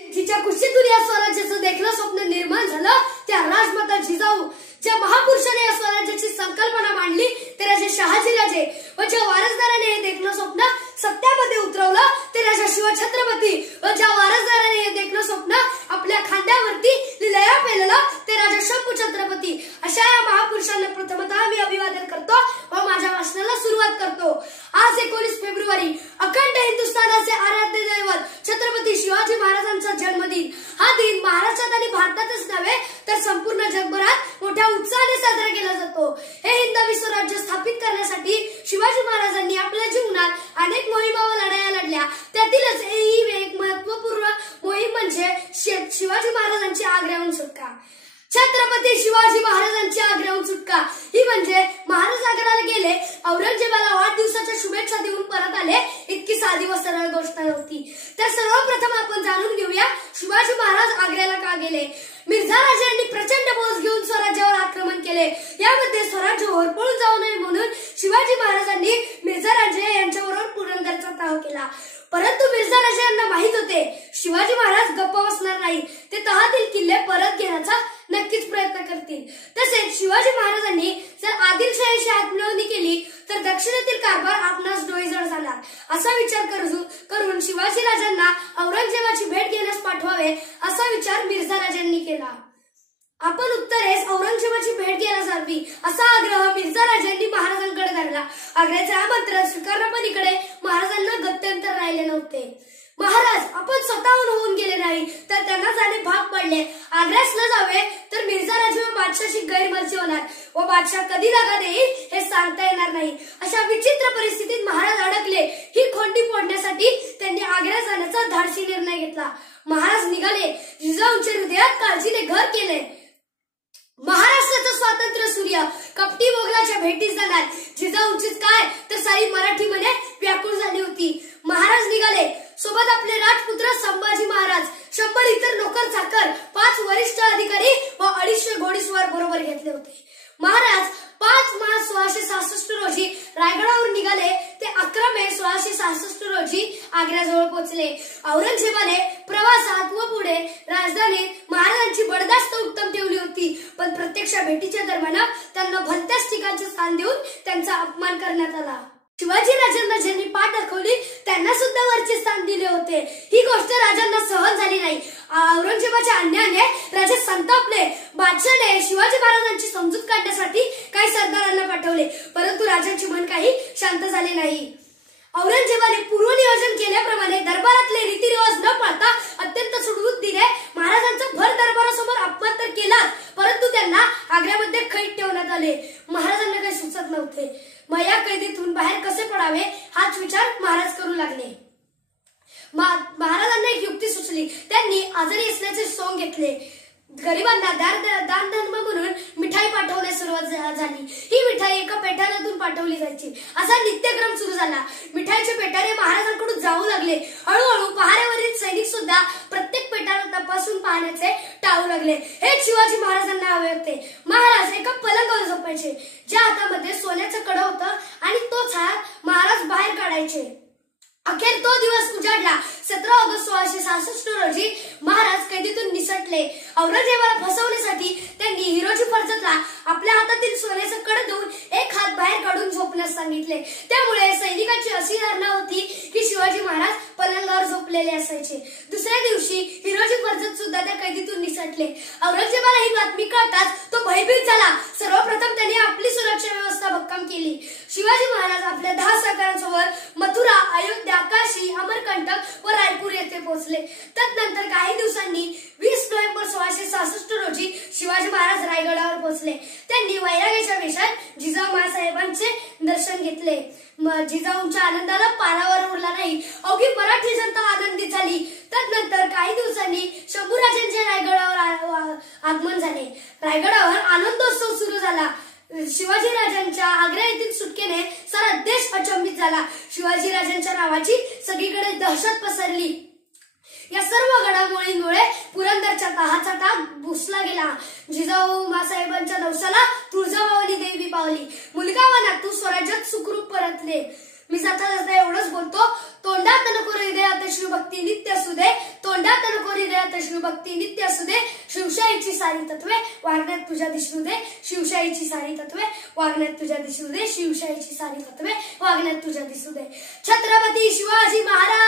जिच्या कुशीतून या स्वराज्याचं देखलं स्वप्न निर्माण झालं त्या राजमाता जिजाऊ, ज्या महापुरुषाने या स्वराज्याची संकल्पना मांडली ते राजे शहाजीराजे व ज्या वारसदाराने हे देखलं स्वप्न सत्यामध्ये उतरवलं ते राजा शिवछत्रपती व ज्या वारसदाराने हे देखलं स्वप्न आपल्या खांद्यावरती लिलया पेललं ते राजा शंभू छत्रपती. अशा या महापुरुषांना प्रथमतः मी अभिवादन करतो व माझ्या भाषणाला सुरुवात करतो. आज 19 फेब्रुवारी अखंड हिंदुस्थानाचे आराध्य दैवत छत्रपती शिवाजी महाराजांचा जन्मदिन. हा दिन महाराष्ट्रात आणि भारतातच नव्हे तर संपूर्ण जगभरात मोठ्या उत्साहाने साजरा केला जातो. हे हिंदवी स्वराज्य स्थापित करण्यासाठी शिवाजी महाराजांनी आपल्या जीवनात अनेक मोहिमा व लढाया लढल्या. त्यातीलच ही एक महत्वपूर्ण मोहीम म्हणजे शिवाजी महाराजांची आग्र्याहून सुटका. छत्रपती शिवाजी महाराजांची आग्र्याहून सुटका ही म्हणजे महाराज आग्र्याला गेले, औरंगजेबाला वाढदिवसाच्या शुभेच्छा देऊन परत आले इतकी साधी व सरळ गोष्ट नव्हती. तर सर्वप्रथम आपण जाणून घेऊया शिवाजी महाराज आग्र्याला का गेले. मिर्झा राजे यांनी प्रचंड बोज घेऊन स्वराज्यावर आक्रमण केले. यामध्ये स्वराज्य होरपळून जाऊ नये म्हणून शिवाजी महाराजांनी मिर्झा राजे यांच्याबरोबर पुरंदरचा तह केला. परंतु मिर्झा राजे यांना माहित होते शिवाजी महाराज गप्प बसणार नाही, ते तहातील किल्ले परत घेण्याचा नक्कीच प्रयत्न करतील. तसेच शिवाजी महाराजांनी जर आदिलशाहीची हातमिळवणी केली तर दक्षिणेतील कारभार आपणास डोईजड जाणार असा विचार करून शिवाजी राजांना औरंगजेबाची भेट घेण्यास पाठवावे असा विचार मिर्झा राजांनी केला. आपण उत्तरेस औरंगजेबाची भेट घ्यायला जावी असा आग्रह मिर्झा राजांनी महाराजांकडे धरला. आग्र्याचे आमंत्रण स्वीकारण्यापलीकडे महाराजांना गत्यंतर राहिले नव्हते. महाराज आपण स्वतःहून होऊन गेले नाही तर त्यांना जाणे भाग पडले. आग्र्यास न जावे तर मिर्झा राजे व बादशाहची गैरमर्जी होणार व बादशाह कधी दगा देईल हे सांगता येणार नाही. अशा विचित्र परिस्थितीत महाराज अडकले. ही खोंडी फोडण्यासाठी त्यांनी आग्र्यात जाण्याचा धाडसी निर्णय घेतला. महाराज निघाले. जिजाऊंच्या हृदयात काळजीने घर केले. महाराष्ट्राचं स्वातंत्र्य सूर्य कपटी मोगलाच्या भेटीस जाणार. जिजाऊंचीच काय तर सारी मराठी मने व्याकुळ झाली होती. महाराज निघाले. सोबत आपले राजपुत्र संभाजी महाराज, 100 इतर नोकर चाकर, 5 वरिष्ठ अधिकारी व 250 घोडीस्वार बरोबर घेतले होते. महाराज 5 मार्च 1666 रोजी रायगडावर निघाले ते 11 मे 1666 रोजी आग्र्याजवळ पोहोचले. औरंगजेबाने प्रवासात व पुढे राजधानीत महाराजांची बडदास्त उत्तम ठेवली होती, पण प्रत्यक्ष भेटीच्या दरम्यान त्यांना भलत्याच ठिकाणचे स्थान देऊन त्यांचा अपमान करण्यात आला. शिवाजी राजांना ज्यांनी पाठ दाखवली त्यांना सुद्धा वरचे स्थान दिले होते. ही गोष्ट राजांना सहन झाली नाही. औरंगजेबाच्या अन्यायाने राजे संतापले. बादशाहने शिवाजी महाराजांची समजूत काढण्यासाठी काही सरदारांना पाठवले, परंतु राजांचे मन काही शांत झाले नाही. औरंगजेबाने पूर्वनियोजन केल्याप्रमाणे दरबारातले रीतिरिवाज न पाळता अत्यंत सुडबुद्धीने महाराजांचा भर दरबारासमोर अपमान तर केला, परंतु त्यांना आग्र्यामध्ये कैद ठेवण्यात आले. महाराजांना काही सुचत नव्हते. मग या कैदीतून बाहेर कसे पडावे हाच विचार महाराज करू लागले. महाराजांना एक युक्ती सुचली. त्यांनी आजारी असल्याचे सोंग घेतले. गरिबांना दान धर्म म्हणून मिठाई पाठवण्यास सुरुवात झाली. ही मिठाई एका पेठाऱ्यातून पाठवली जायची. असा नित्यक्रम सुरू झाला. मिठाईचे पेठारे महाराजांकडून जाऊ लागले. हळूहळू पहाऱ्यावरील सैनिक सुद्धा प्रत्येक पेठारा तपासून पाहण्याचे टाळू लागले. हे शिवाजी महाराजांना हवे होते. महाराज एका पलंगावर झोपायचे, ज्या हातामध्ये सोन्याचं कड होतं आणि तोच हात महाराज बाहेर काढायचे. अखेर तो दिवस उजाडला. 17 ऑगस्ट 1666 रोजी महाराज कैदीतून निसटले. औरंगजेबाला फसवण्यासाठी त्यांनी हिरोजी फर्जतला आपल्या हातातील सोन्याचं कड देऊन एक हात बाहेर काढून झोपण्यास सांगितले. त्यामुळे सैनिकांची अशी धारणा होती की शिवाजी महाराज पलंगावर झोपलेले असायचे. दुसऱ्या दिवशी हिरोजी फर्जत सुद्धा त्या कैदीतून निसटले. औरंगजेबाला ही बातमी कळताच तो भयभीत झाला. सर्वप्रथम त्यांनी आपली सुरक्षा व्यवस्था भक्कम केली. शिवाजी महाराज आपल्या 10 सरदारांसोबत मथुरा, अयोध्या, काशी, अमरकंटक व रायपूर येथे पोहोचले. तदनंतर काही दिवसांनी 20 नोव्हेंबर 1666 रोजी शिवाजी महाराज रायगडावर पोहोचले. त्यांनी वैराग्याच्या वेशात जिजाऊ माँसाहेबांचे दर्शन घेतले. जिजाऊंच्या आनंदाला पारावर उरला नाही. अवघी मराठी जनता आनंदित झाली. तदनंतर काही दिवसांनी शंभूराजांचे रायगडावर आगमन झाले. रायगडावर आनंदोत्सव सुरू झाला. शिवाजी राजांच्या आग्रा येथील सुटकेने सारा देश अचंबित झाला. शिवाजी राजांच्या नावाची सगळीकडे दहशत पसरली. या सर्व घडामोडींमुळे पुरंदरच्या तहाचा टाक भुसला गेला. जिजाऊ माँसाहेबांच्या नवसाला तुळजाभवानी देवी पावली. मुलगा व नातू स्वराज्यात सुखरूप परतले. मी जाता जाता एवढंच बोलतो. तोंडात नको हृदयात श्रीभक्ती नित्य सुदे. तोंडात नको हृदयात शिवभक्ती नित्य असू दे, शिवशाहीची सारी तत्वे वागण्यात तुझ्या दिसू दे, शिवशाहीची सारी तत्वे वागण्यात तुझ्या दिसू दे, शिवशाहीची सारी तत्वे वागण्यात तुझ्या दिसू दे. छत्रपती शिवाजी महाराज